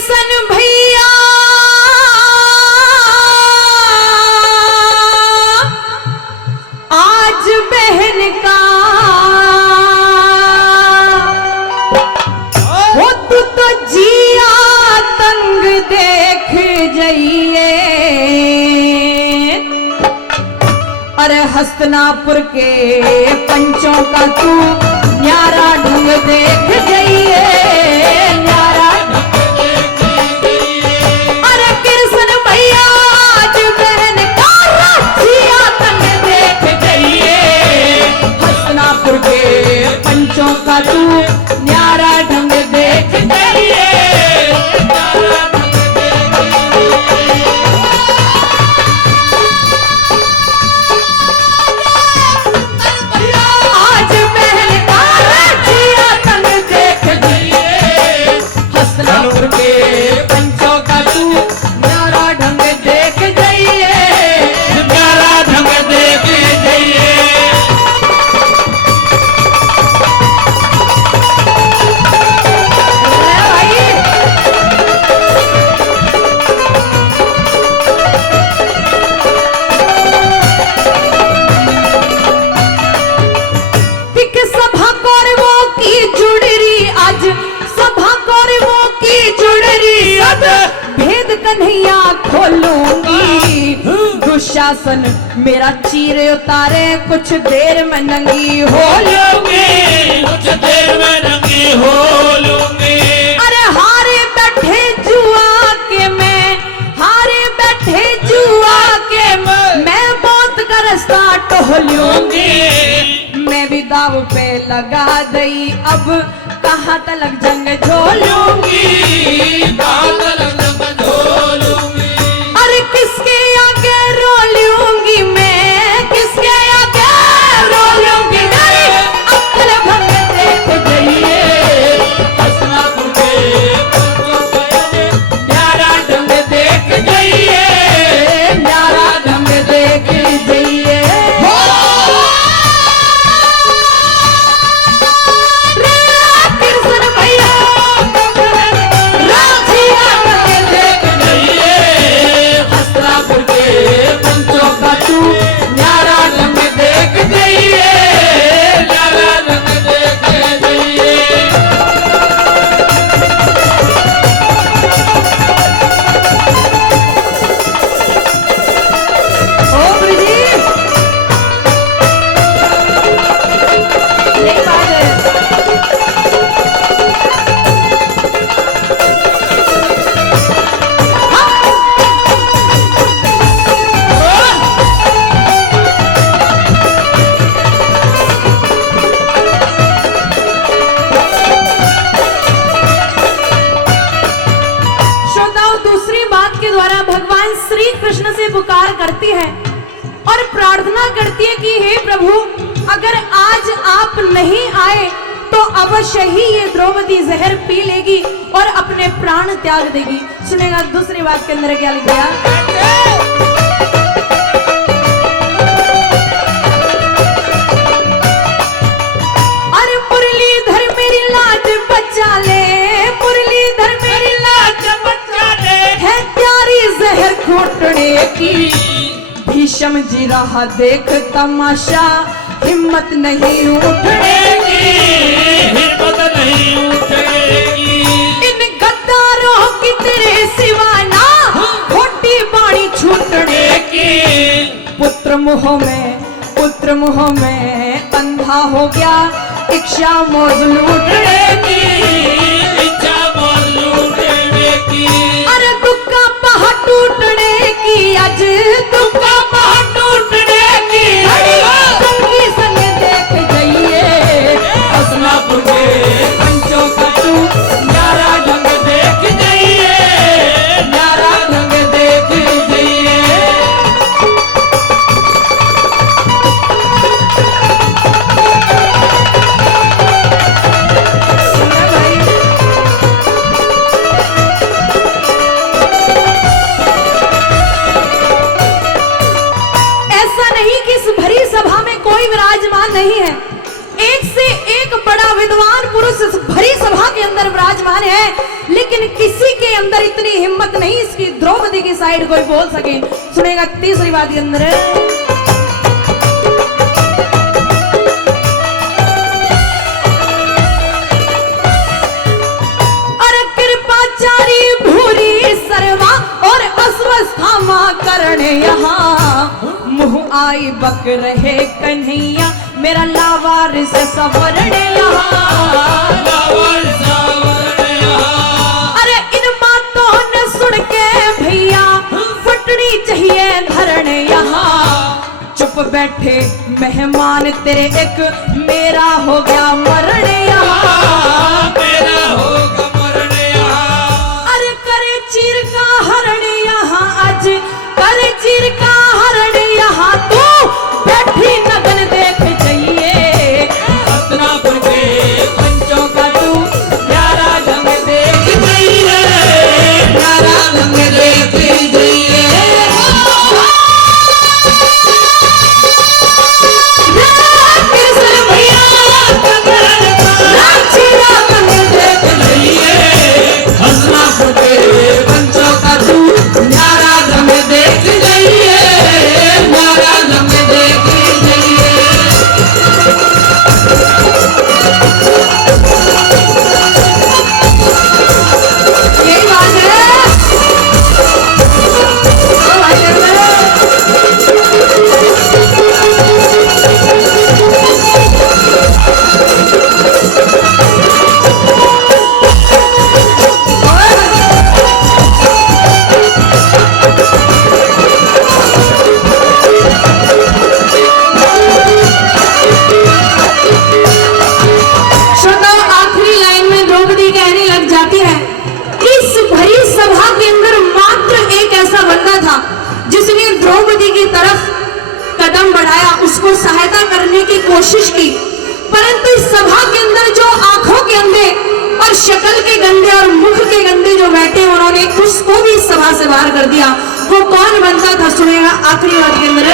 कृष्ण भैया आज बहन का हो तू तो जिया तंग देख जाइए। अरे हस्तनापुर के पंचों का तू न्यारा ढंग देख जाइए, न्यारा अरे कृष्ण भैया आज बहन का जिया तंग देख जाइए। हस्तनापुर के पंचों का तू न्यारा ढंग देख जाइए। कन्हैया खोलूंगी दुशासन मेरा चीरे उतारे कुछ देर में नंगी हो लूंगी, कुछ देर में नंगी हो लूंगी। अरे हारे बैठे जुआ के मैं, हारे बैठे जुआ के मैं मौत का रास्ता टोलूंगी। मैं भी दाव पे लगा दई अब कहाँ तलक जंग झोलूंगी, कहाँ तलक जंग झोलूंगी। अरे किसके आगे रोलूंगी मैं, किसके आगे रोलूंगी नहीं। अक्ल भंग देख जाइए, हस्तनापुर के पंचों का न्यारा ढंग देख जाइए, न्यारा ढंग देख जाइए। कृष्ण भैया राजिया ढंग देख जाइए। हस्तनापुर के पंचों का तू न्यारा ढंग देख जाइए, न्यारा ढंग देख जाइए। ओ ब्रिजी यही बात है। श्रोताओं दूसरी बात के द्वारा भगवान श्री कृष्ण से पुकार करती है और प्रार्थना करती है कि हे प्रभु अगर आज आप नहीं आए तो अवश्य ही ये द्रौपदी जहर पी लेगी और अपने प्राण त्याग देगी। सुनेगा दूसरी बात के अंदर क्या लिख दिया। अरे मुरलीधर मेरी लाज बचा ले, मुरलीधर मेरी लाज बचा ले, है प्यारी जहर घोटने की। भीष्म जी रहा देख तमाशा हिम्मत नहीं उठने की, हिम्मत नहीं उठेगी। इन गद्दारों की तेरे सिवा ना खोटी बाणी छूटने की। पुत्र मुँह में अंधा हो गया इच्छा मौज लूटने की, इच्छा मौज लूटने की। अरे दुख का पहाड़ टूटने की, आज दुख का पहाड़ टूटने की। संगी संग देख जाइए, हस्तनापुर के पंचों का तू न्यारा ढंग देख जाइए, न्यारा ढंग देख जाइए। सुन लेकिन किसी के अंदर इतनी हिम्मत नहीं इसकी द्रौपदी की साइड कोई बोल सके। सुनेगा तीसरी बात के अंदर, अरे कृपाचारी भूरी सर्वा और अस्वस्थामा करने यहाँ मुँह आई बक रहे कन्हैया मेरा लावारिस सवरण यहाँ। अरे इन बातों ने सुन के भैया फटनी चाहिए धरण यहाँ। चुप बैठे मेहमान तेरे एक मेरा हो गया मरण यहाँ। मेरा होगा मरण यहाँ। अरे करे चीर का हरण यहाँ आज करे चीर का हरण यहाँ तू बैठी नगन देख जाइए हस्तिनापुर के पंचों का तू प्यारा ढंग देख जाइए, प्यारा ढंग देख जाइए। कृष्ण भैया चीरा ढंग देख जाइए हस्तिनापुर के पंचों का तू प्यारा ढंग देख जाइए, प्यारा ढंग देख जाइए। यही बात है। ओ भाई श्रोताओं, आखिरी लाइन में द्रौपदी कहने लग जाती है, इस भरी सभा के अंदर मात्र एक ऐसा बंदा था जिसने द्रौपदी की तरफ कदम बढ़ाया, उसको सहायता करने की कोशिश की, परंतु इस सभा के अंदर जो आंखों के अंधे और शक्ल के गंदे और मुख के गंदे जो बैठे उन्होंने उसको भी इस सभा से बाहर कर दिया। वो कौन बंदा था सुनेगा आखिरी बात के अंदर।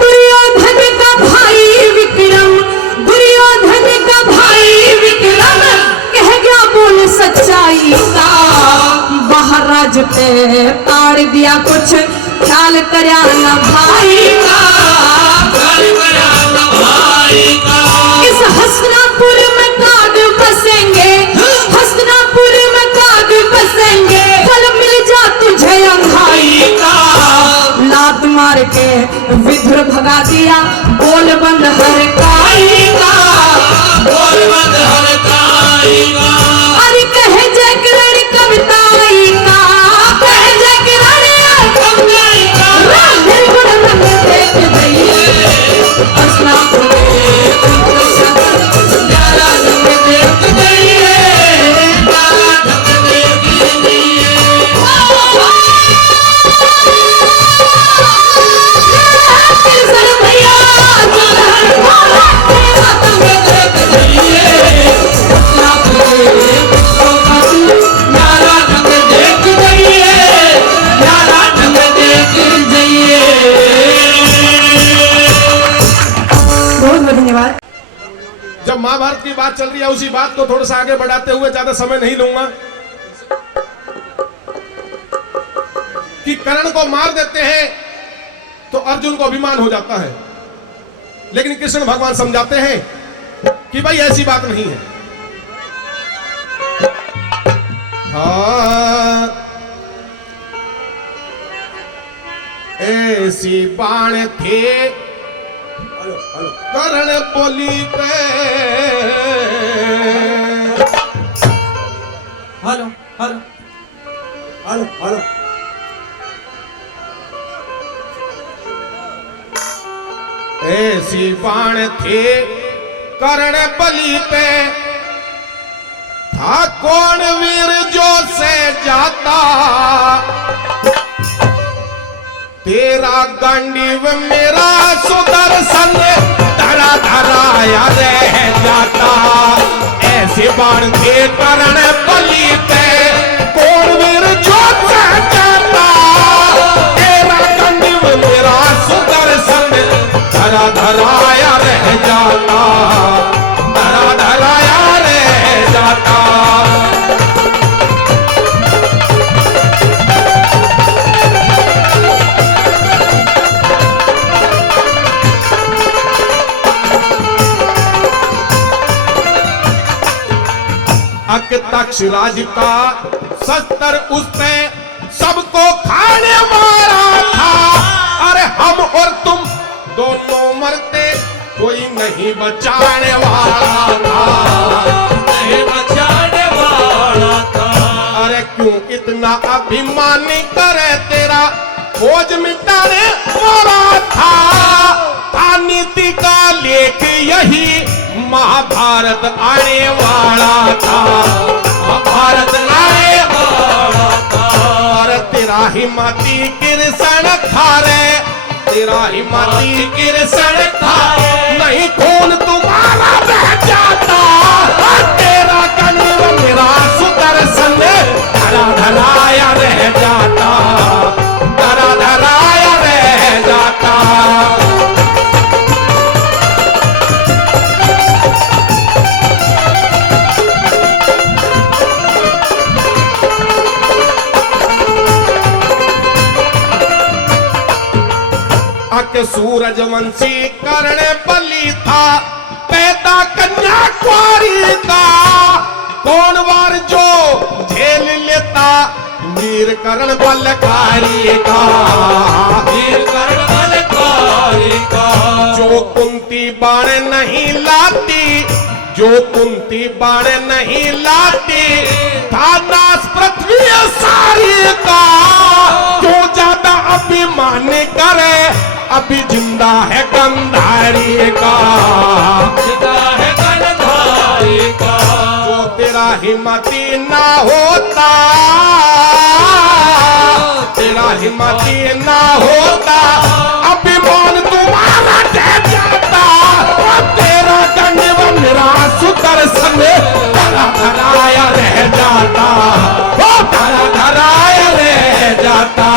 दुर्योधन का भाई विक्रम, दुर्योधन का भाई विक्रम कह गया बोल सच्चाई का, बाहर राज पे ताड़ दिया कुछ ख्याल करया न भाई का, ख्याल करया न भाई का। इस हस्तिनापुर में काग बसेंगे, हस्तिनापुर में काग बसेंगे, कल मिल जा तुझे अंधाई का, लात मार के विधुर भगा दिया बोल बंद हर काई का, बोल बंद हर काई का। अरे कहे जय किरण कविताई का, कहे जय किरण कविताई का। निर्गुण रंग देख जाइए हस्तिनापुर के प्यारा ढंग देख जाइए, प्यारा ढंग देख जाइए। कृष्ण भैया धन्यवाद। जब महाभारत की बात चल रही है उसी बात को थोड़ा सा आगे बढ़ाते हुए ज्यादा समय नहीं लूंगा कि कर्ण को मार देते हैं तो अर्जुन को अभिमान हो जाता है, लेकिन कृष्ण भगवान समझाते हैं कि भाई ऐसी बात नहीं है। हाँ ऐसी बाण थे कर्ण बोली पे। Hello hello hello hello. ऐसी बाण थे कर्ण बलि पे, था कौन वीर जो से जाता, तेरा गांडीव मेरा सुदर्शन धरा धराया रह जाता। ऐसे बाण थे कर्ण बलि पे, कौन वीर जो से जाता, तेरा गांडीव मेरा सुदर्शन धरा धरा धराया रह जाता, धरा धराया रह जाता। तक्षराज का शस्त्र उस पे सबको खाने वाला था। अरे हम और तुम दोनों मरते, कोई नहीं बचाने वाला था, नहीं बचाने वाला था। अरे क्यों इतना अभिमानी करे, तेरा खोज मिटाने वाला था। नीति का लेख यही महाभारत आने वाला था, महाभारत आने वाला था। और तेरा ही माती किरसन खारे, तेरा ही माती किरसन खारे, नहीं खून तुम्हारा बह जाता। तेरा कन्व मेरा सुदर्शन धरा धराया रह जाता, धरा धराया रह जाता। सूरजवंशी कर्ण बलि था, पैदा कन्या कुंवारी का। कौन वार जो झेल लेता, वीर कर्ण बलकारी का, वीर कर्ण बलकारी का। जो कुंती बाण नहीं लाती, जो कुंती बाण नहीं लाती, था नाश पृथ्वी सारी का। जो ज्यादा अभिमान करे, अभी जिंदा है गंधारी का, जिंदा है गंधारी का। जो तेरा हिम्मती ना होता, तेरा हिम्मती ना होता, अभिमान तुम्हारा रह जाता। तेरा गंडव मेरा सुदर्शन धरा धराया रह जाता, धरा धराया रह जाता।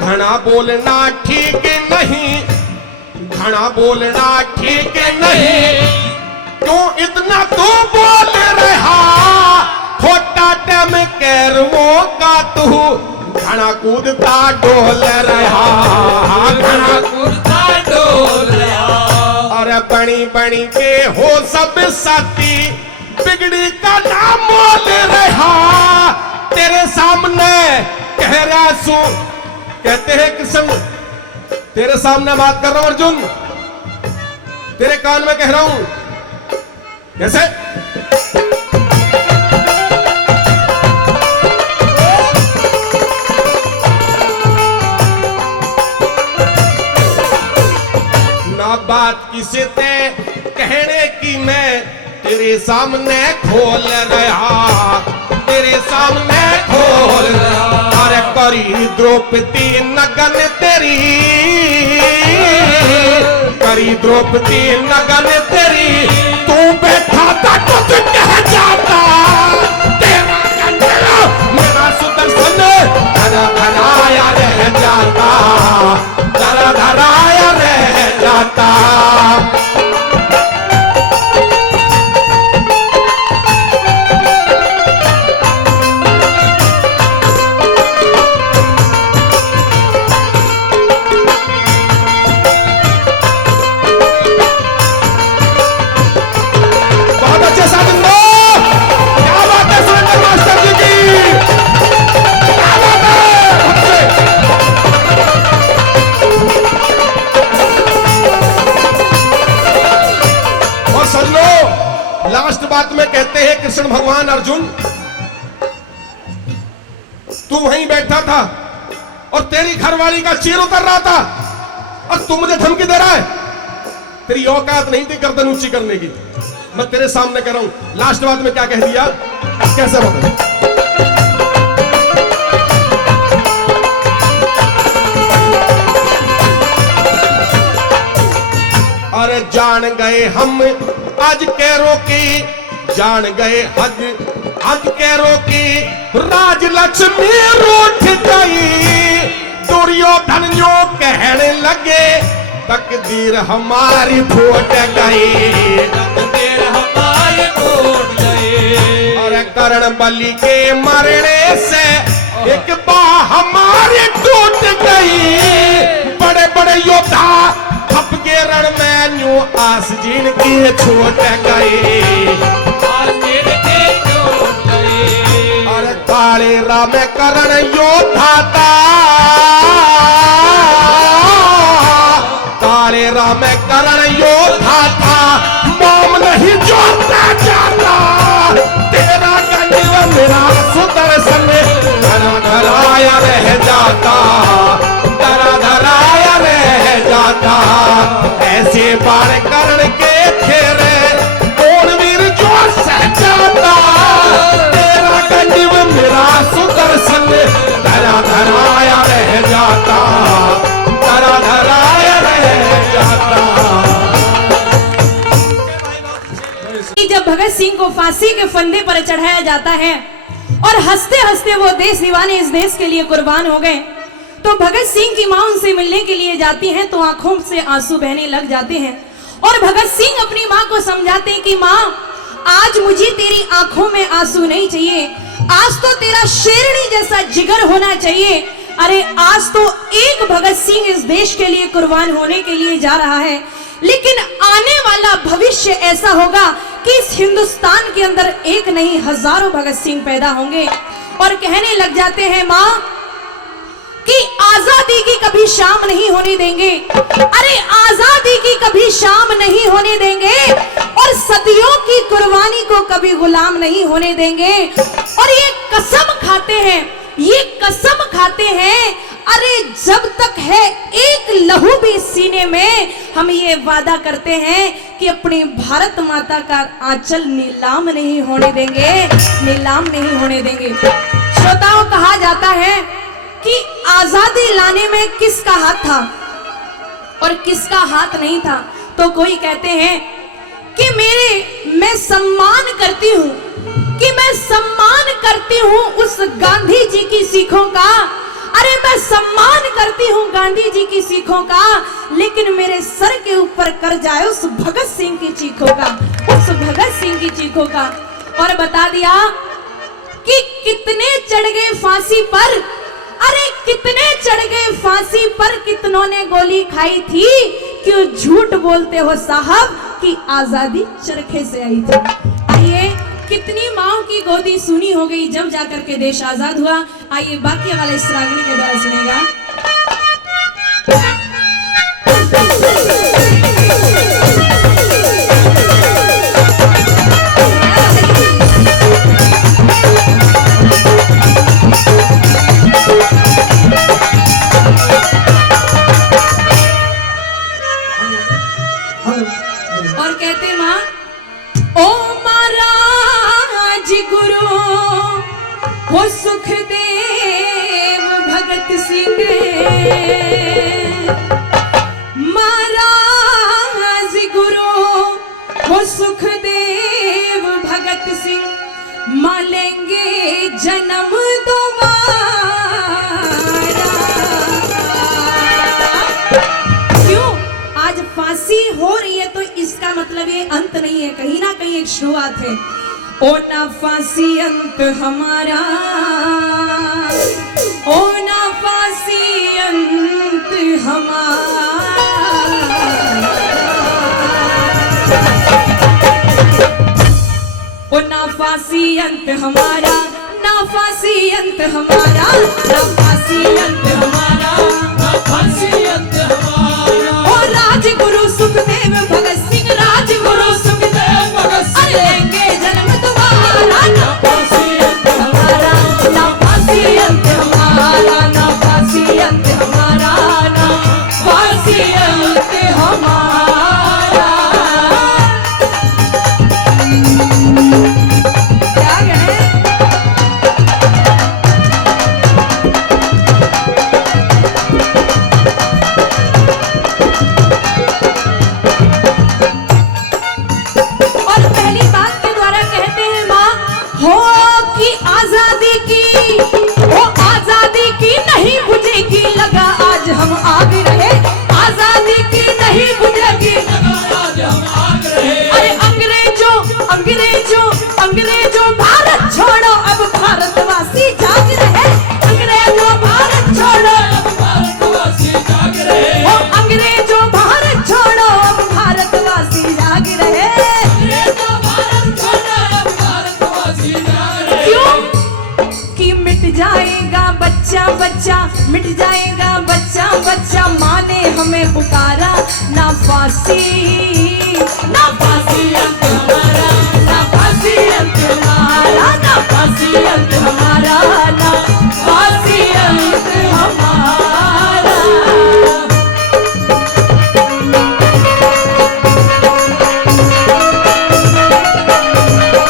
घना बोलना ठीक नहीं, घना बोलना ठीक नहीं, क्यों इतना तू बोल रहा। खोटा टम कैरवों का तू घना कूदता डोल रहा, घना कूदता डोल रहा। अरे बनी बनी के हो सब साथी, बिगड़ी का नाम मोल रहा। तेरे सामने कह रहा सू, कहते हैं कृष्ण तेरे सामने बात कर रहा हूं अर्जुन, तेरे कान में कह रहा हूं। कैसे? ना बात किसे ते कहने की, मैं तेरे सामने खोल रहा, तेरे सामने खोल रहा। अरे करी द्रौपदी नगन तेरी, करी द्रौपदी नगन तेरी, तू बैठा था कुछ कह जाता। तेरा कंडला मेरा सुदर्शन धरा धराया रह जाता, धरा धराया रह जाता। बात में कहते हैं कृष्ण भगवान अर्जुन, तू वहीं बैठा था और तेरी घरवाली का चीर उतर रहा था और तू मुझे धमकी दे रहा है। तेरी औकात नहीं थी गर्दन ऊंची करने की। मैं तेरे सामने कह रहा हूं। लास्ट बात में क्या कह दिया, कैसे बता? अरे जान गए हम आज कैरों की, जान गए हज आज कैरों की, राज लक्ष्मी रूठ गई। दुर्योधन जो कहने लगे तकदीर हमारी फूट गई, तकदीर हमारी टूट गई। और कर्ण बलि के मरने से एक बाह हमारी टूट गई। बड़े बड़े योद्धा थप के रण में न्यू आस जीन की छूट गई, आज जीन की टूट गई। और काले राम कर्ण योद्धा था, काले राम कर्ण योद्धा था, मोम नहीं जोता जाता। तेरा गंजवा मेरा सुदर्शन धरा धराया रह जाता, धरा धराया रह जाता। ऐसे बार कर्ण के खेरे कौन वीर जो सह जाता। तेरा गंजवा मेरा सुदर्शन धरा धराया रह जाता, धरा धराया रह जाता। जब भगत सिंह को फांसी के फंदे पर चढ़ाया जाता है और हंसते हंसते वो देश दीवाने इस देश के लिए कुर्बान हो गए, तो भगत सिंह की मां उनसे मिलने के लिए जाती हैं तो आंखों से आंसू बहने लग जाते हैं। और भगत सिंह अपनी मां को समझाते हैं कि मां, आज मुझे तेरी आंखों में आंसू नहीं चाहिए, आज तो तेरा शेरनी जैसा जिगर होना चाहिए। अरे आज तो एक भगत सिंह इस देश के लिए कुर्बान होने के लिए जा रहा है, लेकिन आने वाला भविष्य ऐसा होगा कि इस हिंदुस्तान के अंदर एक नहीं हजारों भगत सिंह पैदा होंगे। और कहने लग जाते हैं मां कि आजादी की कभी शाम नहीं होने देंगे, अरे आजादी की कभी शाम नहीं होने देंगे, और सदियों की कुर्बानी को कभी गुलाम नहीं होने देंगे। और ये कसम खाते हैं, ये कसम खाते हैं, अरे जब तक है एक लहू भी सीने में, हम ये वादा करते हैं कि अपनी भारत माता का आंचल नीलाम नहीं होने देंगे, नीलाम नहीं होने देंगे। श्रोताओं, कहा जाता है कि आजादी लाने में किसका हाथ था और किसका हाथ नहीं था। तो कोई कहते हैं कि मैं सम्मान करती हूं, कि मैं सम्मान करती हूं उस गांधी जी की सीखों का, अरे मैं सम्मान करती हूँ गांधी जी की सीखों का, लेकिन मेरे सर के ऊपर कर जाए उस भगत सिंह की चीखों का, उस भगत सिंह की चीखों का। और बता दिया कि कितने चढ़ गए फांसी पर, अरे कितने चढ़ गए फांसी पर, कितनों ने गोली खाई थी, क्यों झूठ बोलते हो साहब कि आजादी चरखे से आई थी। आइए, कितनी माओ की गोदी सुनी हो गई जब जाकर के देश आजाद हुआ। आइए बाकी वाले इस रागनी के द्वारा सुनेगा। और कहते मां, ओ महाराज गुरु हो सुखदेव भगत सिंह, महाराज गुरु हो सुखदेव भगत सिंह, मालेंगे जन्म दोबारा। क्यों आज फांसी हो रही है तो इसका मतलब ये अंत नहीं है, कहीं ना कहीं एक शुरुआत है। ओ ना फांसी अंत हमारा, ओ ना फांसी अंत हमारा, ओ ना फांसी अंत हमारा, ना फांसी अंत हमारा, ना फांसी अंत हमारा, ना फांसी अंत हमारा। ओ राजगुरु सुखदेव भगत सिंह, राजगुरु सुखदेव भगत सिंह, लेंगे जन्म दोबारा। ना फांसी अंत हमारा, ना फांसी अंत हमारा, ना फांसी अंत हमारा, ना फांसी अंत हमारा। हमें पुकारा, ना फांसी, ना फांसी अंत हमारा, ना फांसी अंत हमारा, ना फांसी अंत हमारा, ना फांसी अंत हमारा।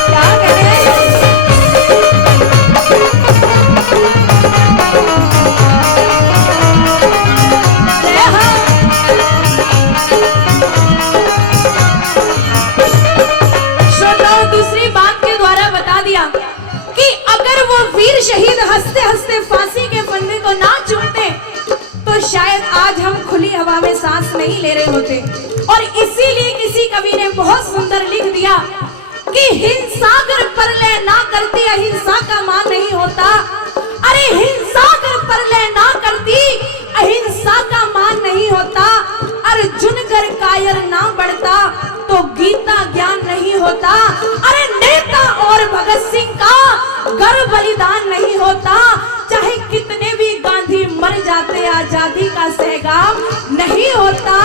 क्या करें? दूसरी बात के द्वारा बता दिया कि अगर वो वीर शहीद हंसते हंसते फांसी के फंदे को ना चूमते तो शायद आज हम खुली हवा में सांस नहीं ले रहे होते। और इसीलिए किसी कवि ने बहुत सुंदर लिख दिया कि हिंसा कर परलय ना करती अहिंसा का मान नहीं होता। अरे हिंसा कर परलय ना करती अहिंसा का मान नहीं होता। अर्जुन कर कायर ना बढ़ता तो गीता ज्ञान नहीं होता। अरे नेता और भगत सिंह का गर्व बलिदान नहीं होता। चाहे कितने भी गांधी मर जाते आजादी का सहगाम नहीं होता,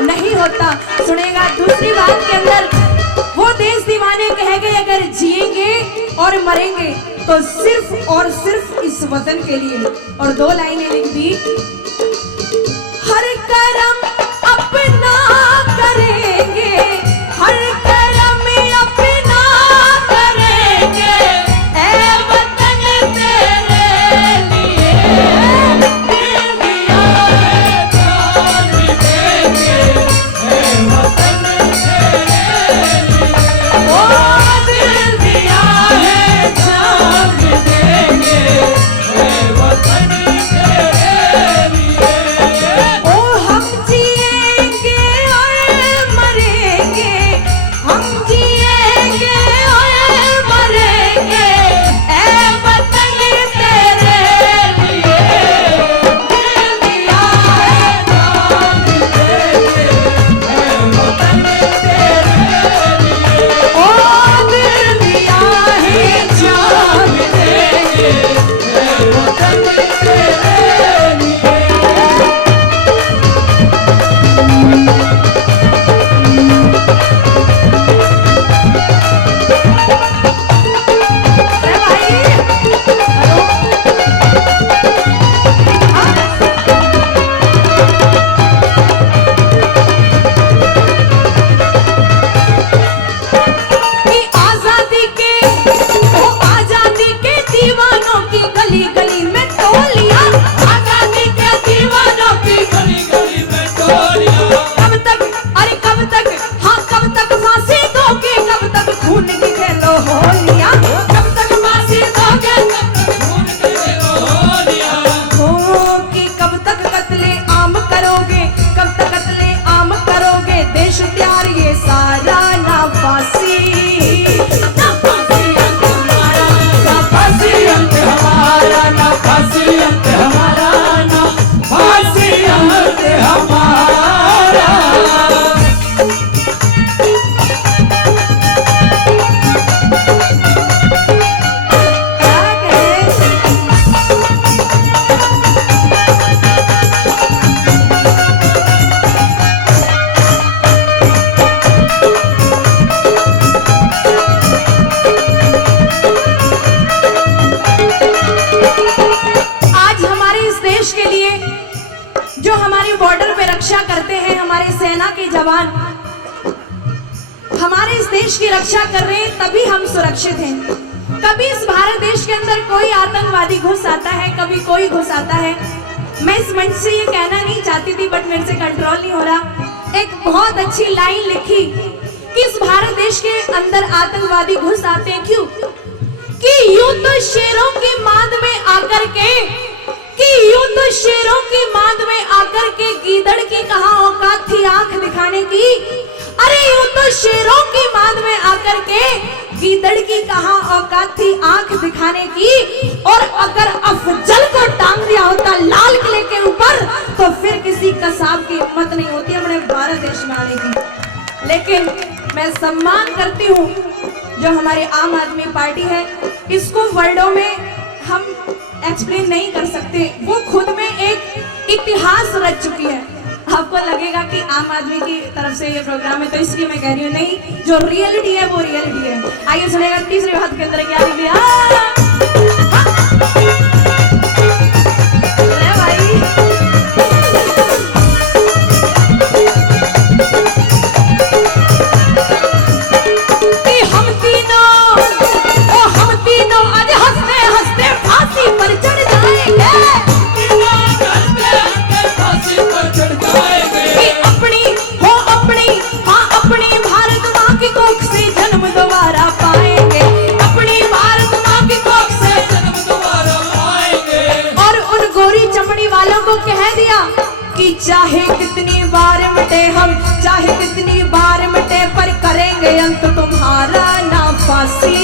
नहीं होता। सुनेगा दूसरी बात के अंदर वो देश दीवाने कह गए अगर जिएंगे और मरेंगे तो सिर्फ और सिर्फ इस वतन के लिए। और दो लाइनें लिख दी, हर कर्म अपना करेंगे, हर कर्म अपना करेंगे, ऐ वतन तेरे लिए दिल दिया है जान देंगे, ऐ वतन तेरे लिए, ओ दिल दिया है जान देंगे, ऐ वतन तेरे लिए। ओ हम जिएंगे और मरेंगे, हम जिएंगे और मरेंगे, ऐ वतन तेरे लिए दिल दिया है जान देंगे, ऐ वतन तेरे लिए, ओ दिल दिया है जान देंगे, ऐ वतन तेरे लिए। अरे भाई, हेलो। कि आजादी के ओ आजादी के दीवानों की गली गली में टोलियां, आजादी के दीवानों की गली गली में टोलियां, कब तक, अरे कब तक, हाँ कब तक फांसी दोगे, कब तक खून की खेलो होलियां, कब तक फांसी दोगे, कब तक खून के होलियां, हो कि कब तक कत्ले आम करोगे, कब तक कत्ले आम करोगे, देश प्यार ये सारा ना फांसी, ना फांसी अंत हमारा, ना फांसी अंत हमारा, ना फांसी अंत हमारा, ना फांसी अंत हमारा। क्या करें? आज हमारे इस देश के लिए जो हमारे बॉर्डर पे रक्षा करते हैं हमारे सेना के जवान, हमारे इस देश की रक्षा कर रहे हैं तभी हम सुरक्षित हैं। कभी इस भारत देश के अंदर कोई आतंकवादी घुस आता है, कभी कोई घुस आता है। मैं इस मंच से ये कहना नहीं चाहती थी बट मेरे से कंट्रोल नहीं हो रहा। एक बहुत अच्छी लाइन लिखी कि इस भारत देश के अंदर आतंकवादी घुस आते हैं क्यों? कि यूं तो शेरों की मांद में आकर के, कि यूं तो शेरों की मांद में आकर के गीदड़ की कहां औकात थी आंख दिखाने की। अरे यूं तो शेरों की मांद में आकर के गीदड़ की कहां औकात थी आंख दिखाने की। और अगर अफजल को टांग दिया होता लाल किले के ऊपर तो फिर किसी कसाब की हिम्मत नहीं होती अपने भारत देश में आने की। लेकिन मैं सम्मान करती हूँ जो हमारी आम आदमी पार्टी है, इसको वर्डों में हम एक्सप्लेन नहीं कर सकते। वो खुद में एक इतिहास रच चुकी है। आपको लगेगा कि आम आदमी की तरफ से ये प्रोग्राम है, तो इसलिए मैं कह रही हूँ, नहीं, जो रियलिटी है वो रियलिटी है। आइए सुनेगा तीसरे बात के अंदर क्या लिखा। अरे भाई कि हम तीनों आज हंसते हंसते फांसी पर चढ़ जाएंगे। कि अपनी भारत माँ की कोख से जन्म दोबारा पाएंगे। अपनी भारत माँ की कोख से जन्म दोबारा पाएंगे। और उन गोरी चमड़ी वालों को कह दिया कि चाहे कितनी बार मिटे हम, चाहे कितनी बार मिटे, पर करेंगे अंत तुम्हारा। ना फांसी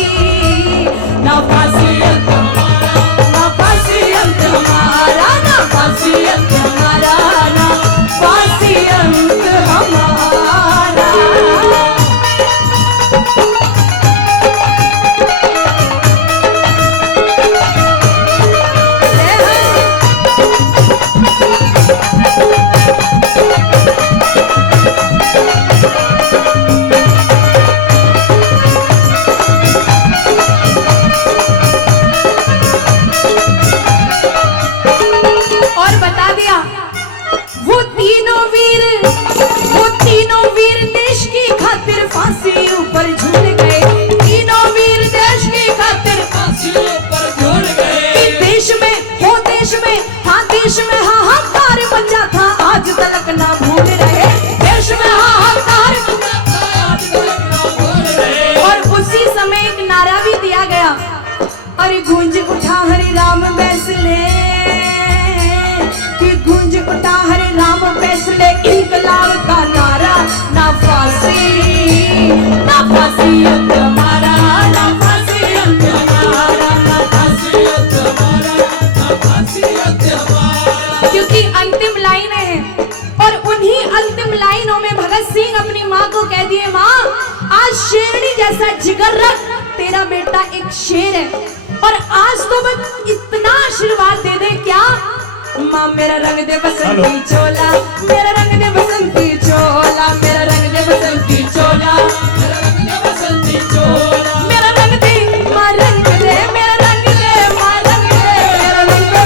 ना फांसी अंत हमारा, ना फांसी अंत हमारा, ना फांसी अंत हमारा, ना फांसी अंत हमारा। और बता दिया वो तीनों वीर देश की खातिर फांसी ऊपर झूल गए। तीनों वीर देश की खातिर फांसी ऊपर झूल गए। देश में हाहाकार मचा था, आज तलक ना भूल रहे। देश में हाहाकार मचा था, आज तलक ना भूल रहे। और उसी समय एक नारा भी दिया गया, अरे गूंज उठा हरि राम फैसले, कि गूंज उठा हरि राम फैसले, इनकलाब का नारा। ना फांसी अंत हमारा, ना फांसी अंत हमारा, ना फांसी अंत हमारा, ना फांसी अंत हमारा। क्योंकि अंतिम लाइनें हैं, और उन्हीं अंतिम लाइनों में भगत सिंह अपनी माँ को कह दिए, माँ आज शेरनी जैसा जिगर रख, तेरा बेटा एक शेर है। और आज तो बस इतना आशीर्वाद दे दे, क्या माँ मेरा रंग दे बसंती चोला, मेरा रंग दे बसंती चोला, मेरा रंग दे बसंती चोला, मेरा रंग दे बसंती चोला, मेरा रंग दे माँ रंग दे, मेरा रंग दे माँ रंग दे, मेरा रंग दे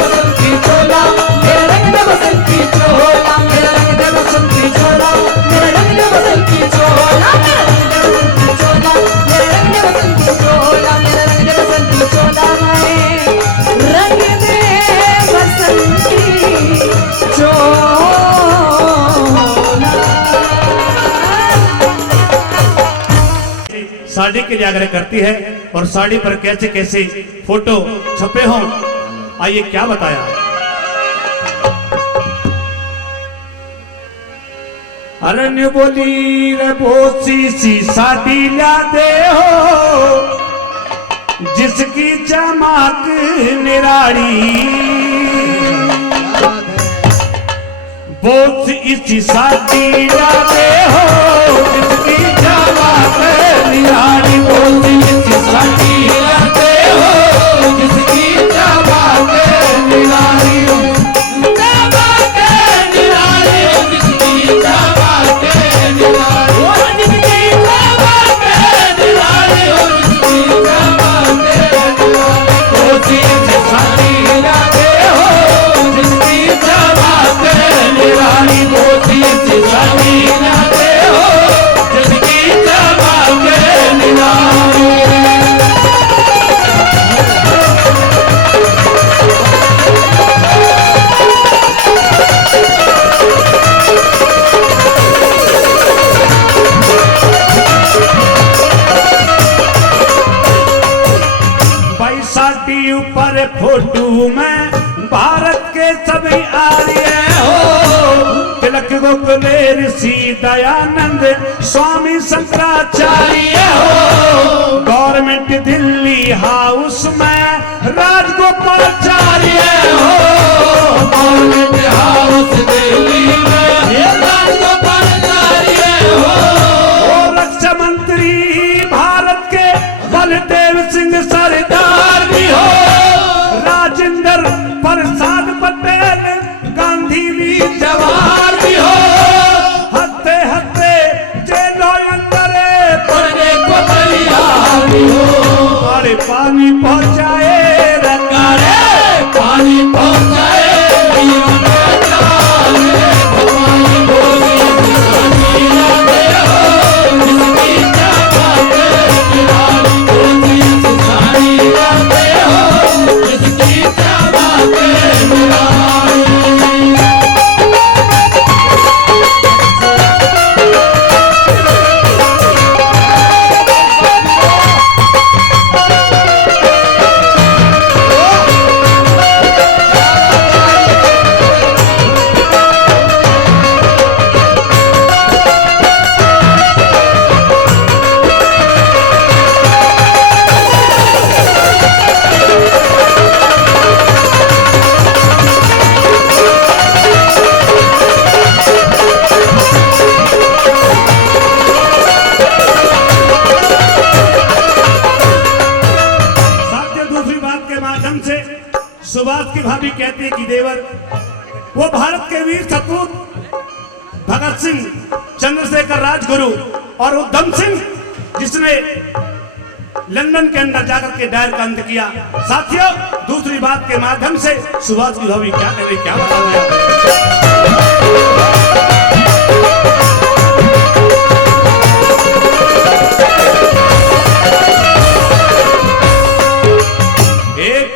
बसंती चोला, मेरा रंग दे बसंती चोला, मेरा रंग दे बसंती चोला, मेरा रंग दे बसंती चोला, मेरा रंग दे बसंती चोला, मेरा रंग दे बसंती चोला, मेरा रंग दे बसंती चोला, मेरा रंग दे बसंती चोला, रंग दे बसंती चोला। साड़ी के लिए आग्रह करती है, और साड़ी पर कैसे कैसे फोटो छपे हों, आइए क्या बताया। अरण्य बोली रे बोसी सी साड़ी ला दे हो, जिसकी चमक निराली, बहुत इसी साड़ी ला दे हो, जिसकी चमक निराली, बहुत इसी साड़ी ला दे हो, जिसकी चमक निराली, चमक निराली, जिसकी चमक निराली, जिसकी चमक निराली, जिसकी ऊपर फोटो में भारत के सभी आर्य हो, तिलक गोखले ऋषि दयानंद स्वामी शंकराचार्य हो, गवर्नमेंट दिल्ली हाउस में राजगोपालाचार्य हो, गवर्नमेंट हाउस दिल्ली में राजगोपालाचार्य हो, रक्षा मंत्री भारत के बलदेव सिंह सरदार भी हो, राजेंद्र प्रसाद पटेल गांधी की भाभी कहती है कि देवर, वो भारत के वीर सपूत भगत सिंह, चंद्रशेखर राजगुरु और उधम सिंह जिसने लंदन के अंदर जाकर के डायर का अंत किया। साथियों, दूसरी बात के माध्यम से सुभाष की भाभी क्या कह रही, क्या बताना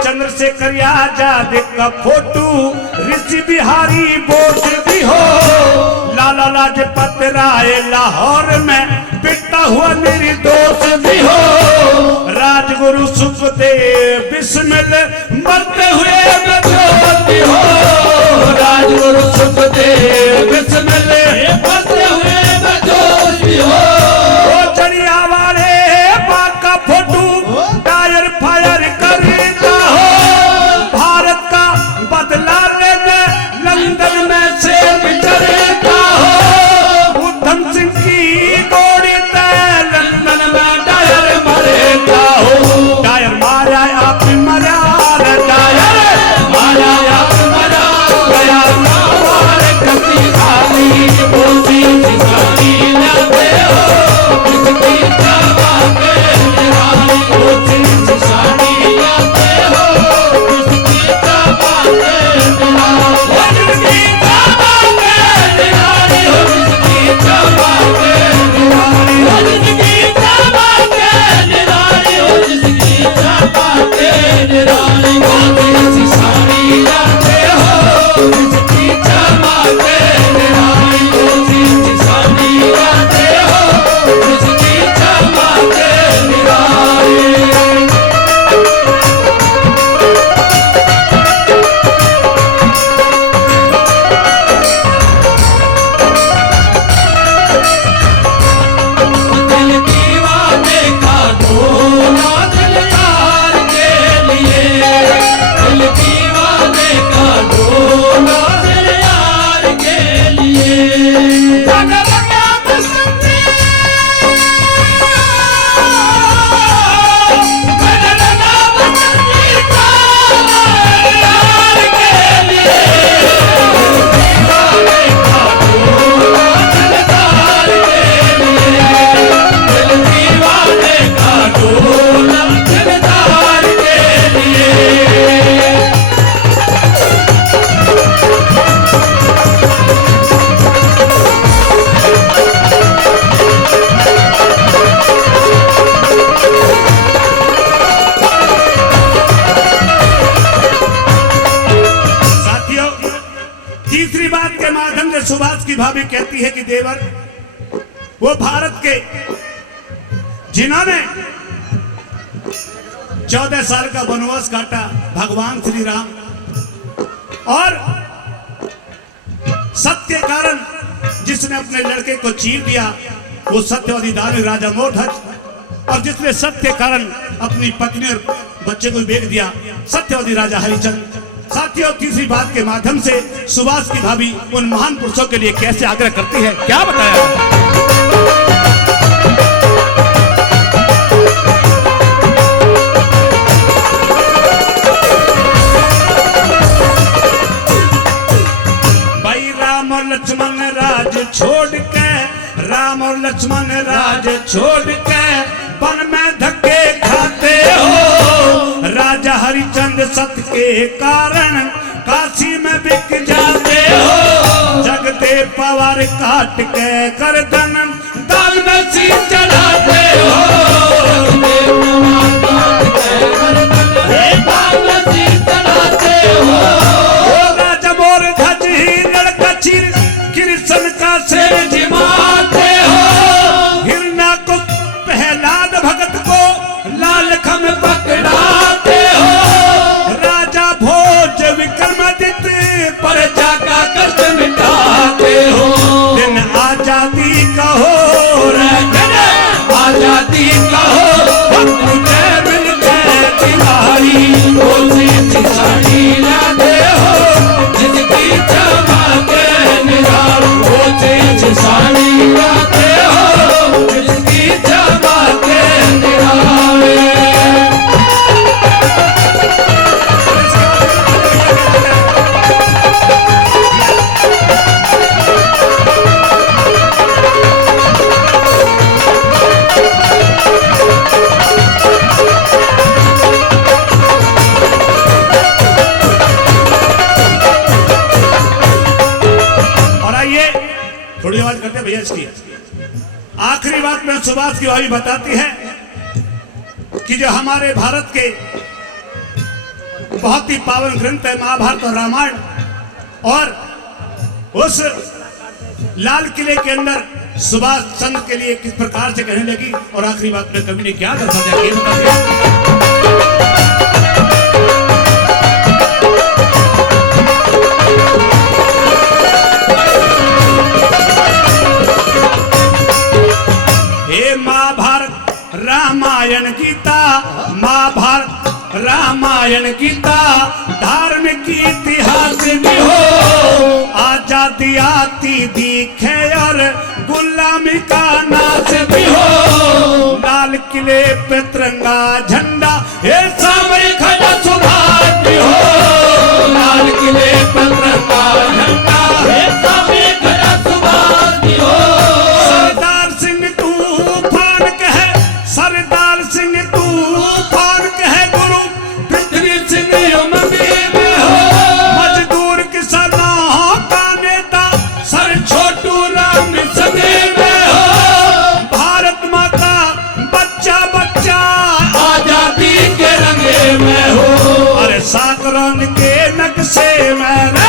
चंद्रशेखर आजाद का फोटो, ऋषि बिहारी बोस भी हो, लाला लाजपत राय लाहौर में पिटता हुआ निर्दोष भी हो, राजगुरु सुखदेव बिस्मिल मरते हुए बेजोश भी हो, राजगुरु सुखदेव बिस्मिल मरते हुए बेजोश भी हो, चढ़िया वाले बाग का फोटो टायर फायर करता हो, भारत का बदला लेने लंदन में से बिचरता हो, उधम सिंह की गोली तय लंदन में टायर मरेगा हो, टायर मारा आप मरा, टायर मारा आप मरा, गया हमारे कसी खाली बोसी खाली लगे हो, किसकी चावा के निराली बोसी खाली लगे हो, किसकी चावा के निराली, किसकी चावा के निराली हो, किसकी चावा के निराली हो, किसकी चावा के निराली हो, किसकी चावा के निराली हो, किसकी साड़ी लगे हो, किसकी चावा के निराली हो, किसकी साड़ी लगे हो, किसकी चावा के निराली। दिल दीवाने का ढोला दिल यार के लिए, दिल दीवाने का ढोला दिल यार के लिए, भगवान बसंती भगवान बसंती का यार के लिए, दीवाने का ढोला दिल यार के लिए, दिल दीवाने का ढोला दिल यार के लिए। साथियों, तीसरी बात के माध्यम से सुभाष की भाभी कहती है कि देवर, वो भारत के जिन्होंने 14 साल का वनवास काटा, भगवान श्री राम, और सत्य के कारण जिसने अपने लड़के को चीर दिया वो सत्यवादी दानव राजा मोरध्वज, और जिसने सत्य के कारण अपनी पत्नी और बच्चे को बेच दिया सत्यवादी राजा हरिचंद्र। साथियों, तीसरी बात के माध्यम से सुभाष की भाभी उन महान पुरुषों के लिए कैसे आग्रह करती है, क्या बताया। भाई राम और लक्ष्मण राज छोड़ के, राम और लक्ष्मण राज छोड़ के वन में धक्के खाते हो, राजा हरिचंद्र सत्य के कारण काशी में बिक जाते हो, जगते पवार काट के गर्दन दाल में सी चढ़ाते हो, राजा मोरध्वज ही लड़का चीर कृष्ण का शेर जिमाते हो, हिरना को प्रहलाद भगत को लाल खम पकड़ाते हो, राजा भोज विक्रमादित्य पर जाका कष्ट मिटाते हो, दिन आजादी का हो रे, आजादी का हो मुझे मिल गए तिवारी, बोसी साड़ी लाते हो, जिसकी चमके निराल, बोसी साड़ी लाते हो, जिसकी चमके निराल। पेश किया। आखिरी बात में सुभाष की भाभी बताती है कि जो हमारे भारत के बहुत ही पावन ग्रंथ है महाभारत और रामायण, और उस लाल किले के अंदर सुभाष चंद्र के लिए किस प्रकार से कहने लगी, और आखिरी बात में कवि ने क्या दर्शाया ये बता दिया। हे महाभारत रामायण गीता, महाभारत रामायण गीता धार्मिक इतिहास भी हो, आजादी आती दिखे और गुलामी का नाश भी हो, लाल किले पे तिरंगा झंडा ये सामने खड़ा सुभाष भी हो, लाल किले पे तिरंगा झंडा ये सामने खड़ा सुभाष भी हो। सरदार सिंह तूफान कहे, सरदार सिंह तूफान कहे, गुरु पृथ्वी सिंह उमंगी में हो, मजदूर किसानों का नेता सर छोटू राम संगे में हो, भारत माता बच्चा बच्चा आजादी के रंगे में हो, अरे साकरान के नक्शे में रे,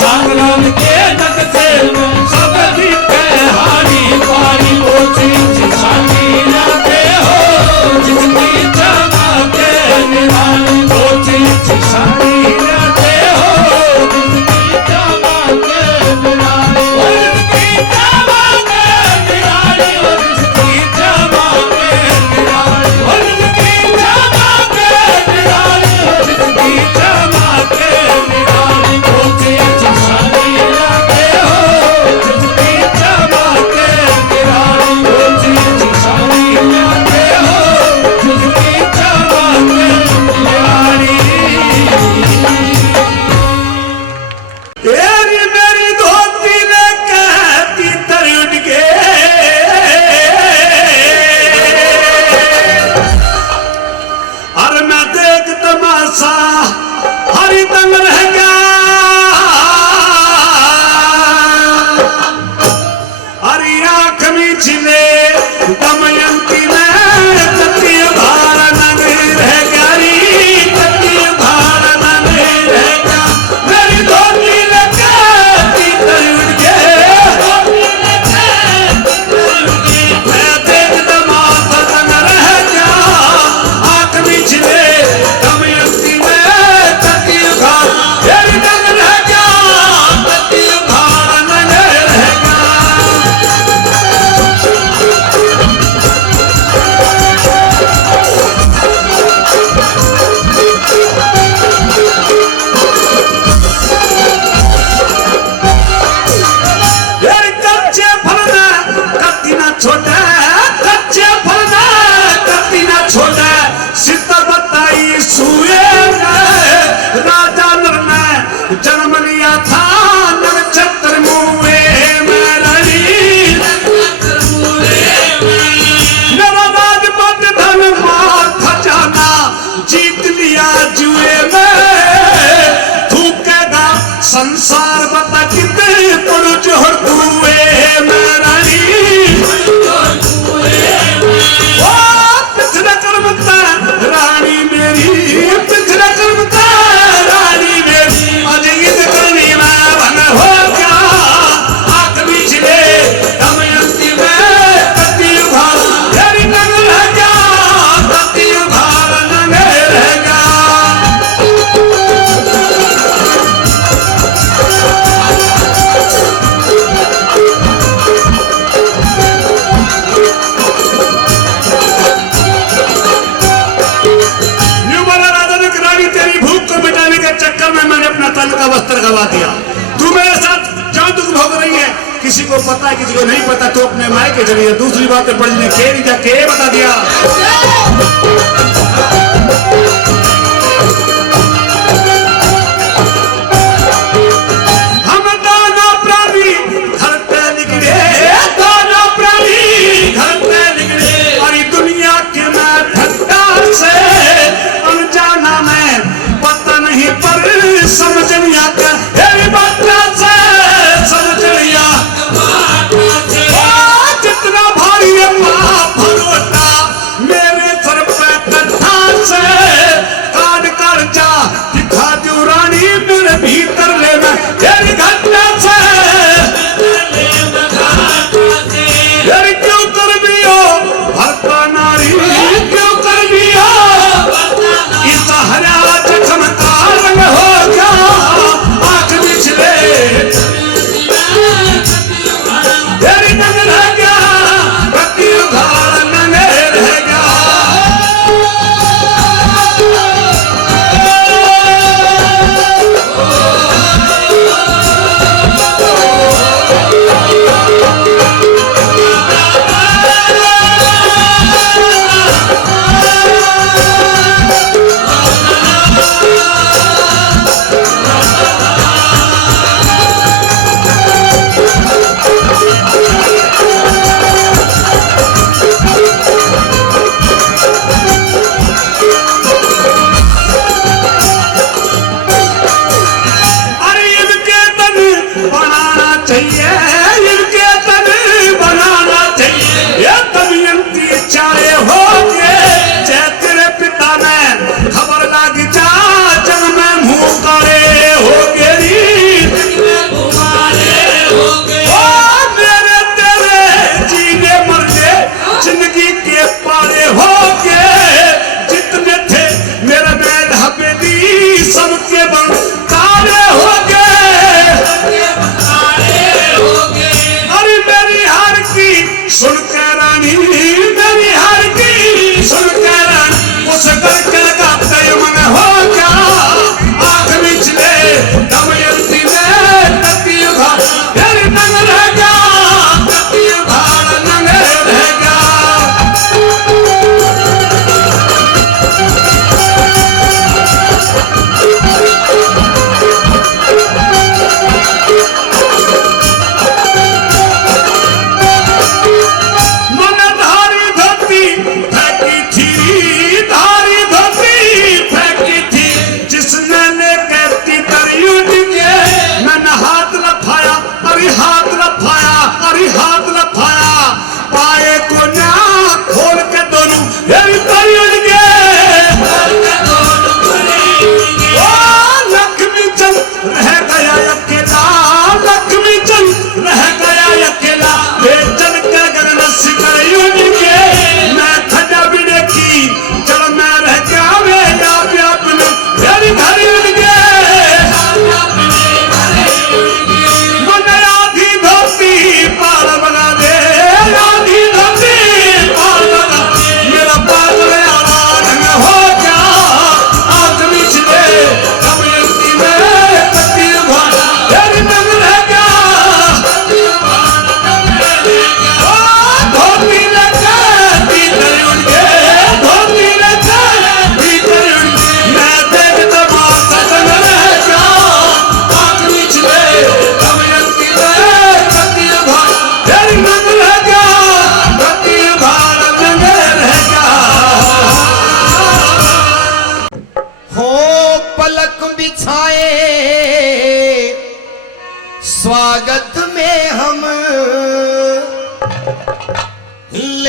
साकरान के नक्शे में सब दिखे हारी पारी ऊंची शानी लाते हो, जिसकी चमके निराली ऊंची शानी लाते हो, जिसकी चमके निराली, जिसकी चमके निराली, जिसकी चमके निराली, जिसकी चमके निराली, जिसकी चमके निराली ऊंची शानी लाते हो, जिसकी चमके निराली ऊंची शानी लाते हो, जिसकी चमके निराली। तेरी मेरी धोती ने कहती तर उठ के, और मैं देख तमाशा हरी दंग रह गया, हरी आंख में छिले दमयंती ने कति भार नग रह गया, कति भार नग रह गया, मेरी धोती ने कहती तर उठ के, मैं देख तमाशा दंग रह गया, आंख में छिले दमयंती ने कति भार मेरी दंग रह गया, कति भार नग रह गया। यार कच्चे फल ने कत्ती ना छोटे, कच्चे फल ने कत्ती ना छोटे, सितर बताई सुए ने राजा नर ने जन्म लिया था, नक्षत्र मुए में रही, मेरा राजपद धन माल खजाना जीत लिया जुए में, थूकेगा संसार बता कितने पड़ो जोहर कुए में रही, ओ पिछड़ा कर्मता रानी मेरी, पिछड़ा कर्मता रानी मेरी, अजीत करनी में बन हो गया, आंख बीच ले दमयंती में कति भार तेरी नग रह गया, कति भार नग रह गया। तेरी भूख को मिटाने के चक्कर में मैंने अपना तन का वस्त्र गवा दिया, तू मेरे साथ जादू भोग रही है, किसी को पता है किसी को नहीं पता, तो अपने माय के जरिए दूसरी बातें पढ़ने के नहीं जाके बता दिया। हम दोनों प्राणी घर पे निकले, दोनों प्राणी घर पे निकले, और दुनिया के मैं ठंडा से अनजाना में पता नहीं पर समझ नहीं आता, तेरी बात से समझ लिया।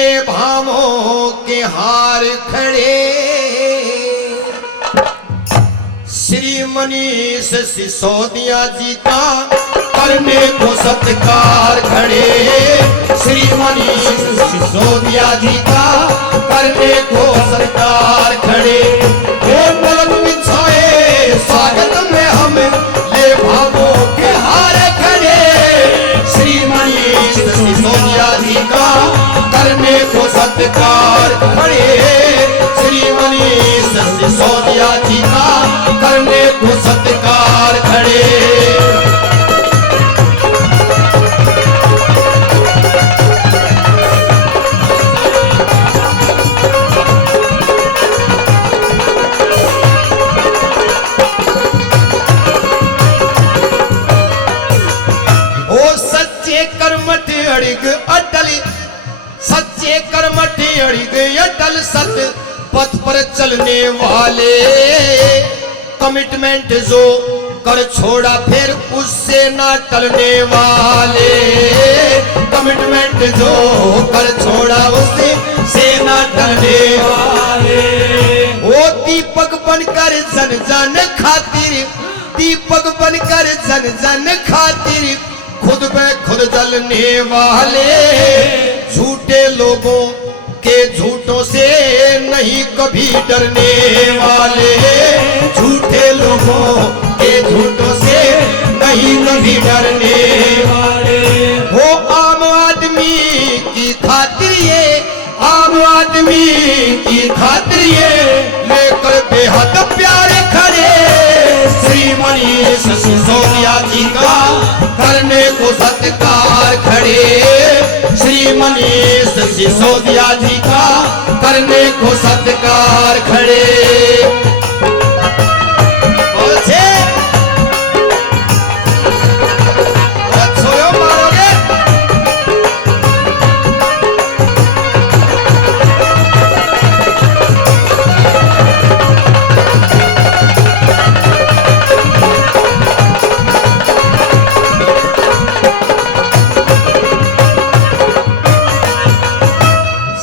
ले भावों के हार खड़े, श्री मनीष सिसोदिया जी का करने को सत्कार खड़े, श्री मनीष सिसोदिया जी का करने को सत्कार खड़े। वो पलक बिछाए स्वागत में हम ले भावों के हार खड़े, श्री मनीष सिसोदिया जी का करने को सत्कार खड़े, श्री मनीष सिसोदिया जी का करने को सत्कार खड़े। अड़िग अटल, सच्चे कर्मठ अड़िग अटल, सत पथ पर चलने वाले, कमिटमेंट जो कर छोड़ा फिर उससे ना टलने वाले, कमिटमेंट जो कर छोड़ा उससे से ना टलने वाले। वो दीपक बनकर जन जन खातिर, दीपक बनकर जन जन खातिर खुद में खुद जलने वाले, झूठे लोगों के झूठों से नहीं कभी डरने वाले, झूठे लोगों के झूठों से नहीं कभी डरने वाले। वो आम आदमी की खातिर ये, आम आदमी की खातिर ये लेकर बेहद प्यारे खड़े, श्री मनीष सिसोदिया जी का करने को सत्कार खड़े, श्री मनीष सिसोदिया जी का करने को सत्कार खड़े।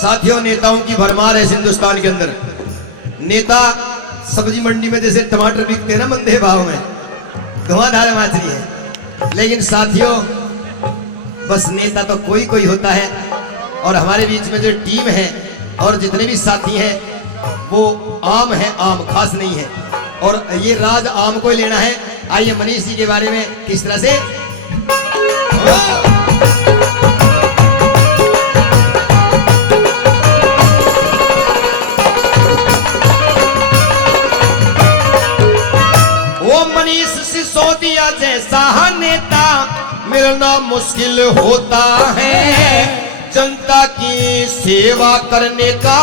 साथियों, नेताओं की भरमार है हिंदुस्तान के अंदर। नेता सब्जी मंडी में जैसे टमाटर बिकते हैं ना मंदे भाव में, धुआंधार माचरी है, लेकिन साथियों बस नेता तो कोई कोई होता है। और हमारे बीच में जो टीम है और जितने भी साथी हैं वो आम है, आम खास नहीं है, और ये राज आम को ही लेना है। आइए मनीष जी के बारे में किस तरह से सिसोदिया जैसा नेता मिलना मुश्किल होता है, जनता की सेवा करने का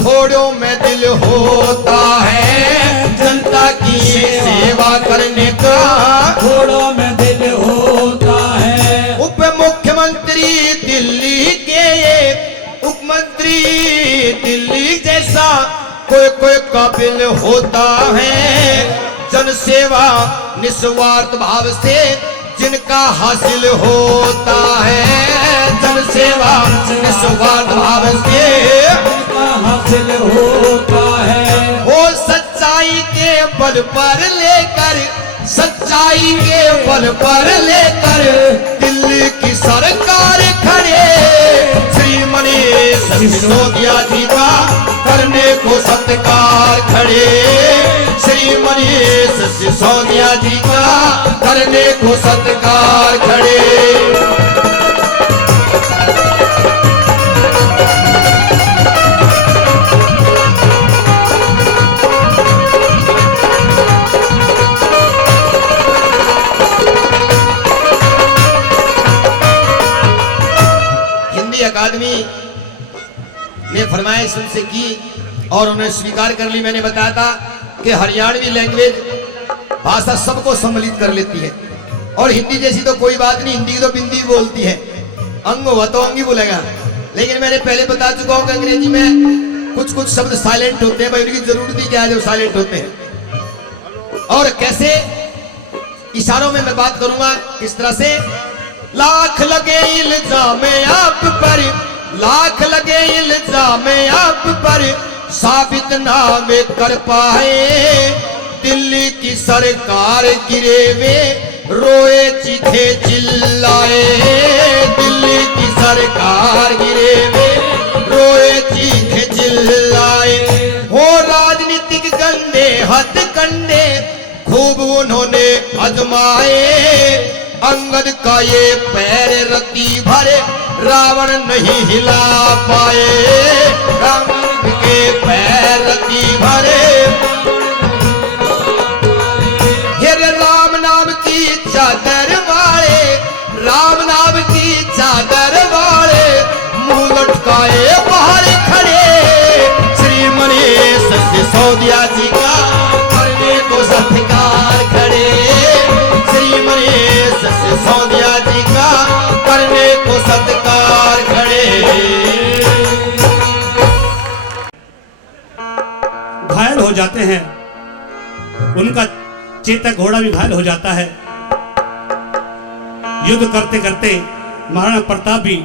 थोड़ों में दिल होता है, जनता की सेवा करने का थोड़ों में दिल होता है। उप मुख्यमंत्री दिल्ली के, उप मंत्री दिल्ली जैसा कोई कोई काबिल होता है, जन सेवा निस्वार्थ भाव से जिनका हासिल होता है, जन सेवा निस्वार्थ भाव से जिनका हासिल होता है। वो सच्चाई के बल पर लेकर, सच्चाई के बल पर लेकर दिल्ली की सरकार खड़े, श्री मनीष सिसोदिया जी का करने को सत्कार खड़े, श्री मनीष सिसोदिया जी का करने को सत्कार खड़े। हिंदी अकादमी ने फरमाइश उनसे की और उन्हें स्वीकार कर ली। मैंने बताया था कि हरियाणवी लैंग्वेज भाषा सबको सम्मिलित कर लेती है, और हिंदी जैसी तो कोई बात नहीं, हिंदी तो बिंदी बोलती है, अंग हुआ तो अंग ही बोलेगा। लेकिन मैंने पहले बता चुका हूं कि अंग्रेजी में कुछ कुछ शब्द साइलेंट होते हैं, भाई उनकी जरूरत ही क्या है जो साइलेंट होते हैं। और कैसे इशारों में मैं बात करूंगा किस तरह से। लाख लगे इल्जाम आप पर, लाख लगे इल्जाम अब पर साबित ना वे कर पाए। दिल्ली की सरकार गिरे वे रोए चीखे चिल्लाए। दिल्ली की सरकार गिरे वे रोए चीखे चिल्लाए। हो राजनीतिक गंदे हथकंडे खूब उन्होंने आजमाए। अंगद का ये पैर रत्ती भरे रावण नहीं हिला पाए। रावण के पैर रत्ती भरे राम नाम की चादर वाले, राम नाम की चादर वाले मुंह लटकाए बाहर खड़े। श्री मनीष सिसोदिया जी का करने को सत्कार खड़े। श्री मनीष सिसोदिया जी का करने को सत्कार खड़े। घायल हो जाते हैं, उनका चेतक घोड़ा भी घायल हो जाता है। युद्ध करते करते महाराणा प्रताप भी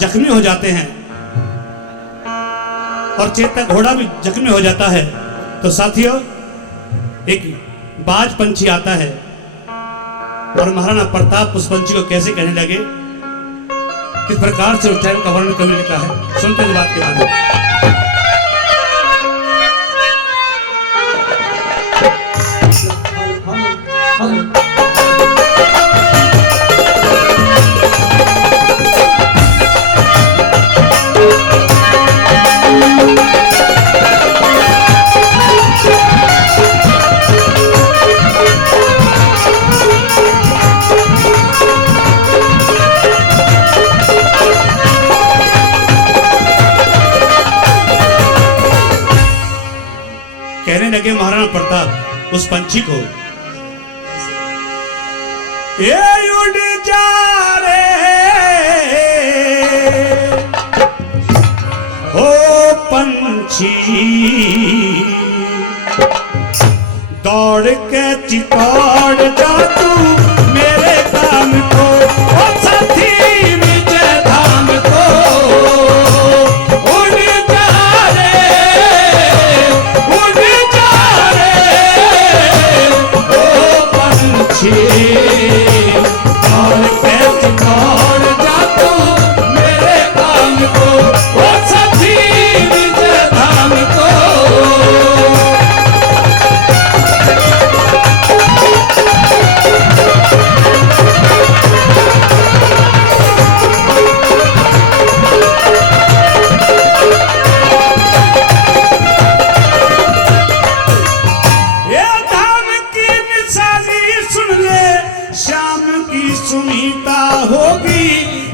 जख्मी हो जाते हैं और चेतक घोड़ा भी जख्मी हो जाता है। तो साथियों, एक बाज पंछी आता है और महाराणा प्रताप उस पंछी को कैसे कहने लगे, किस प्रकार से उच्चारण का वर्णन कवि ने लिखा है, सुनते हैं बात के बाद। कहने लगे महाराणा प्रताप उस पंछी को, ये उड़ जा रे हो पंछी, दौड़ के चितौड़ जा तू मेरे काम को, ओ साथी विजय धाम को। उड़ जा रे, उड़ जा रे ओ पंछी, दौड़ के चितौड़ जा तू मेरे काम को, ओ साथी विजय धाम को। सुनीता होगी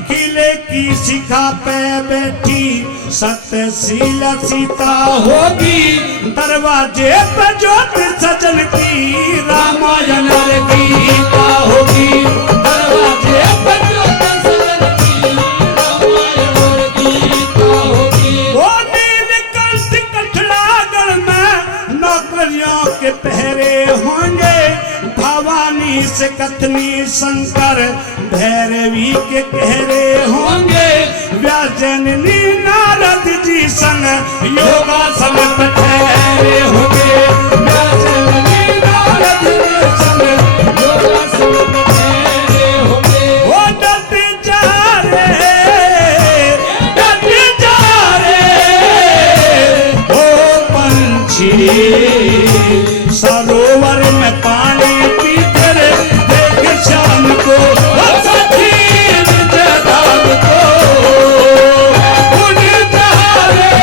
किले की शिखा पे बैठी, सत्यशीला सीता होगी दरवाजे पे ज्योत सजन की, रामायण गीता होगी दरवाजे पे ज्योत सजन की, रामायण गीता होगी। वो नीलकंठ कठरागढ़ में नौकरियों के पहरे होंगे, भवानी से कथनी शंकर भैरवी के कहरे होंगे, व्यासजननी नारद जी संग योगासन पे ठहरे होंगे, व्यासजननी नारद जी संग योगासन पे ठहरे होंगे। वो डट जा रे, डट जा रे ओ पंछी, सरोवर में पानी पीते रे देख शाम को, साथी विजय धाम को। उड़ जा रे,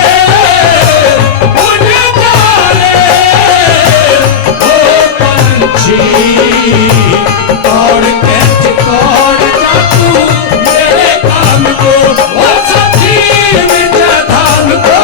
उड़ जा रे ओ पंछी, दौड़ के चितौड़ जा तू मेरे काम को, साथी विजय धाम को।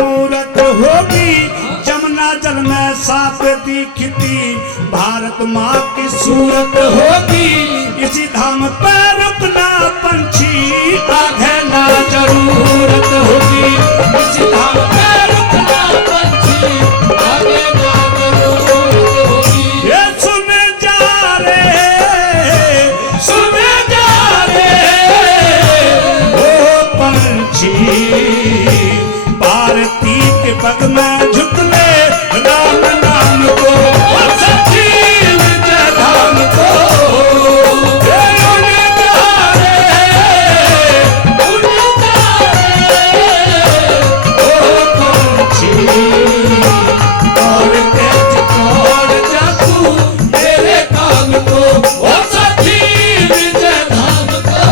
मूरत होगी, जमुना जल में साफ दिखती, भारत माँ की सूरत होगी, इसी धाम पर रुकना पंछी, आगे ना जरूरत होगी, इसी धाम पर रुकना पंछी, आगे ना जरूरत होगी। ये सुने जा रे ओ पंछी, भारती के पग में झुक ले, राम नाम को सच्ची विजय धाम को। ओ पंछी, और तेज तोड़ जा तू मेरे काम को, ओ सच्ची विजय धाम को।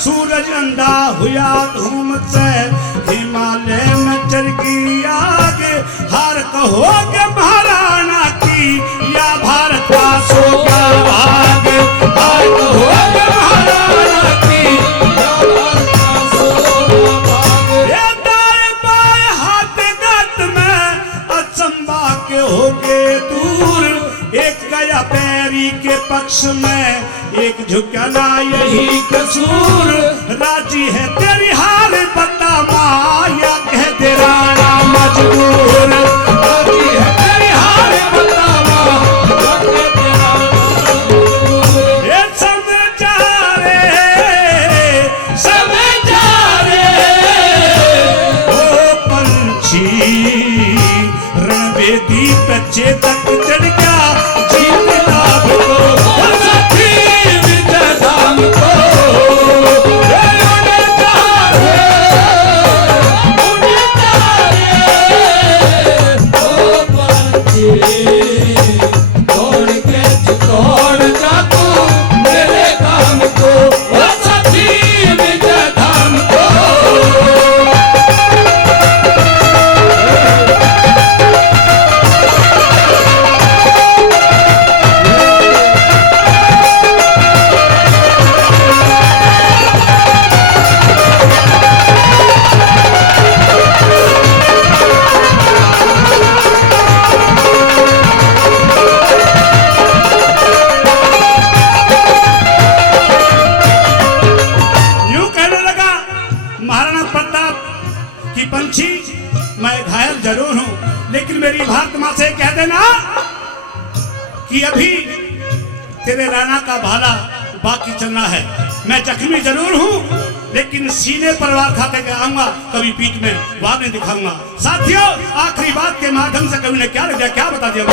सूरज अंधा हुआ धूम से, हिमालय में चल गई आग, हार कहोगे महाराणा की, या भारत का सोगा भाग, हार कहोगे महाराणा की, या भारत का सोगा भाग। ये दाएं बाएं हाथ गात में अचंबा के होगे दूर, एक गया पैरी के पक्ष में, एक झुकना यही कसूर, राजी है तेरी हार बता माया, कह दे राणा मजबूर, राजी है तेरी हार बता माया, कह दे राणा मजबूर। ये सब जा रे ओ पंछी, रणवेदी पे चेतक चढ़ गया, जीत लाभ को सच्ची विजय धाम को। दौड़ के दौड़ जा तू मेरे काम को, सच्ची विजय धाम को। पंछी, मैं घायल जरूर हूं, लेकिन मेरी भारत मां से कह देना कि अभी तेरे राणा का भाला बाकी चलना है। मैं जख्मी जरूर हूं, लेकिन सीने पर वार खाते के आऊंगा, कभी पीठ में वार नहीं दिखाऊंगा। साथियों, आखिरी बात के माध्यम से कवि ने क्या लिख दिया, क्या बता दिया।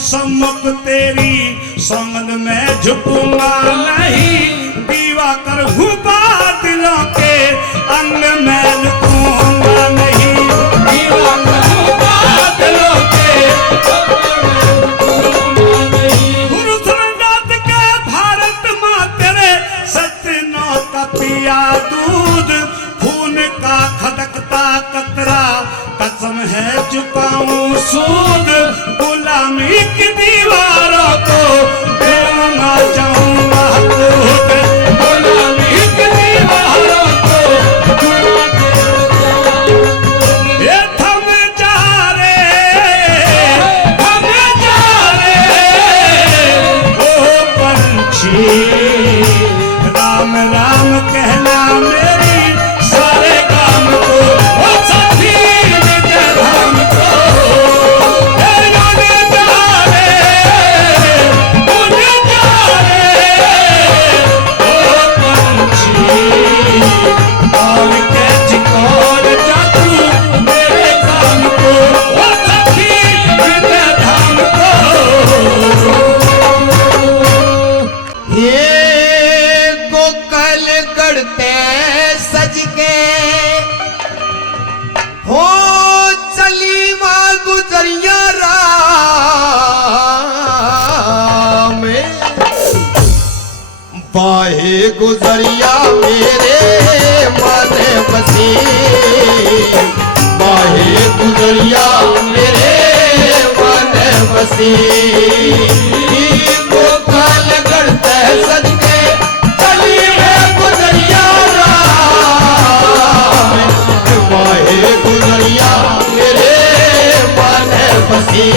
सम्मुख तेरी संगत में झुकूंगा नहीं, दीवा कर बादलों के अंग में लुकूंगा नहीं, दीवा कर बादलों के अंग में लुकूंगा नहीं। गुरु सुरनाथ के भारत माँ तेरे सत्य का पिया दूध, खून का खदकता कतरा कसम है चुकाऊं सूद, गुलामी की दीवारों को बेऊंगा जाऊंगा कूद, गुलामी की दीवारों को ये थम जा रे ओ पंछी, राम राम कहना मेरी सारे काम को, ओ साथी विजय धाम को। जा रे गुजरिया मेरे मन बसी, माहे गुजरिया मेरे मन बसी। गोपाल करते सदके चली है गुजरिया राम, माहे गुजरिया मेरे मन बसी,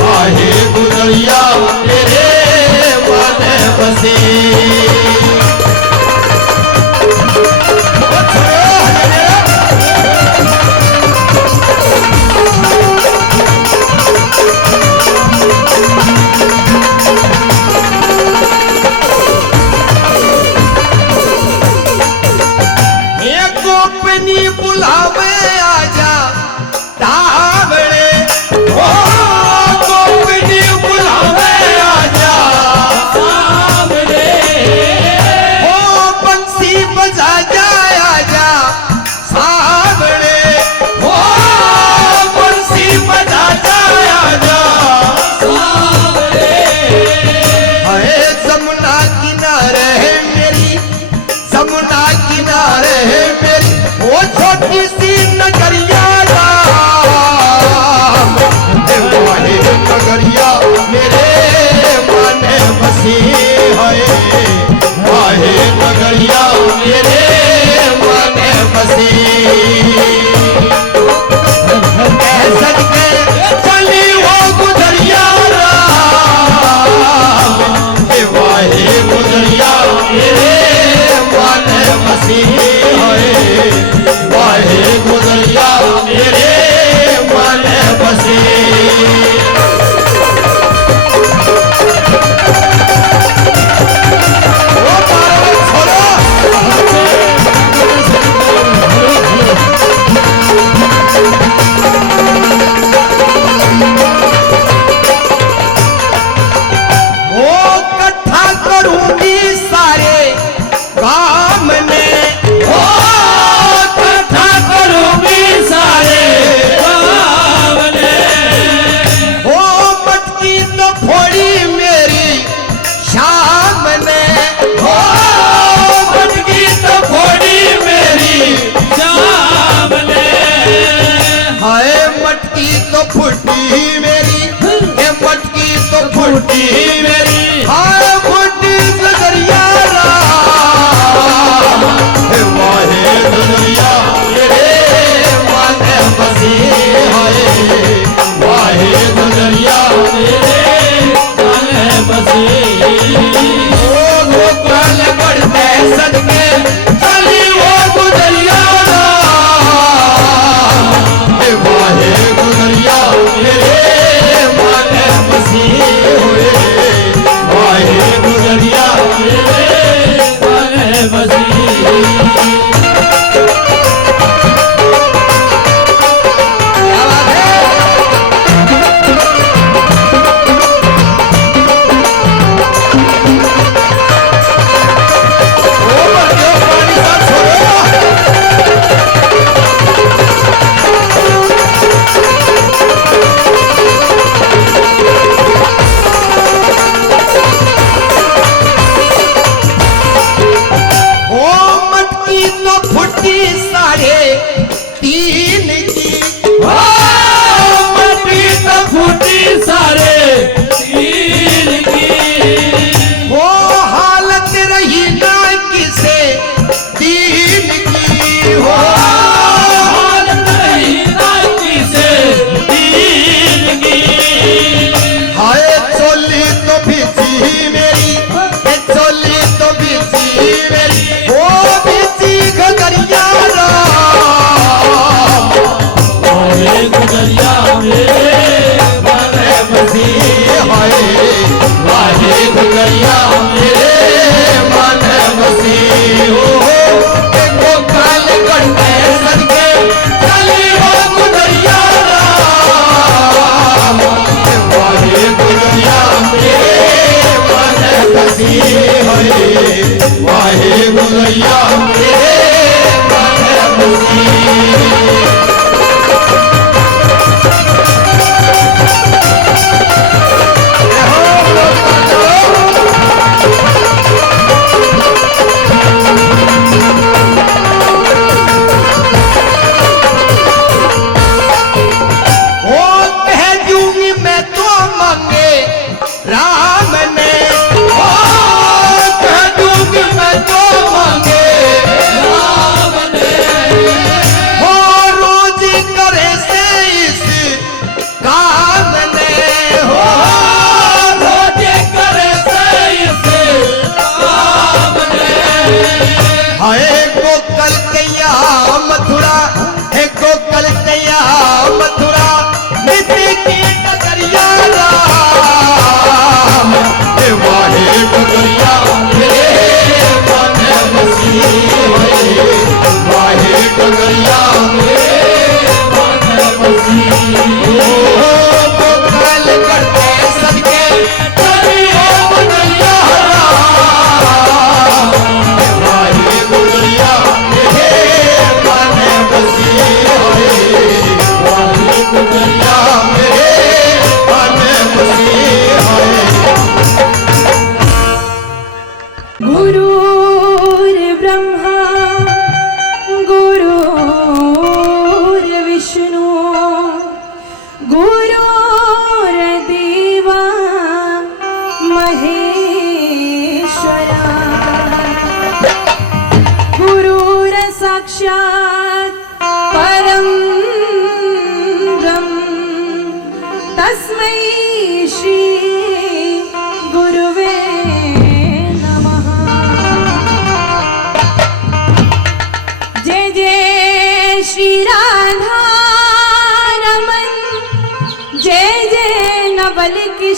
माहे गुजरिया मेरे मन बसी। गोपनी बुलावे आजा तावड़े, ओ गोपनी बुलावे आजा तावड़े, ओ बंसी बजा जाए आजा सावड़े, ओ बंसी बजा जाए आजा सावड़े। है जमुना किनारे है मेरी, जमुना किनारे है मेरी वो छोटी सी नगरिया राम, माहे नगरिया मेरे मन बसी है, माहे नगरिया मेरे मन बसी। सदके चली वो गुजरिया राम, माहे गुजरिया मेरे मन बसी है, माहे गुजरिया मेरे मन बसी। ओ पार्वत छोड़ो, ओ इकट्ठा करूंगी सारे काम ने, ओ इकट्ठा करूंगी सारे काम ने, ओ मटकी तो फोड़ी मेरी शाम ने, ओ मटकी तो फोड़ी मेरी शाम ने, हाय मटकी तो फूटी मेरी, ये मटकी तो फूटी मेरी, हाय फूटी गुजरिया राम, माहे गुजरिया मेरे मन बसी है, माहे गुजरिया मेरे मन बसी। ओ गोपाल बढ़ते सदके चली वो गुजरिया राम, माहे गुजरिया मेरे मन बसी हुए,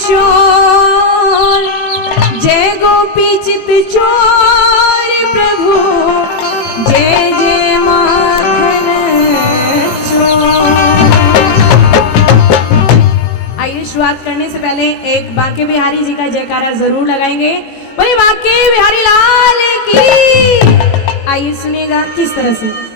चोर, जय गोपी चित चोर प्रभु, जय जय माखन चोर। आइए शुरुआत करने से पहले एक बांके बिहारी जी का जयकारा जरूर लगाएंगे। वही बांके बिहारी लाल की। आइए सुनिएगा किस तरह से।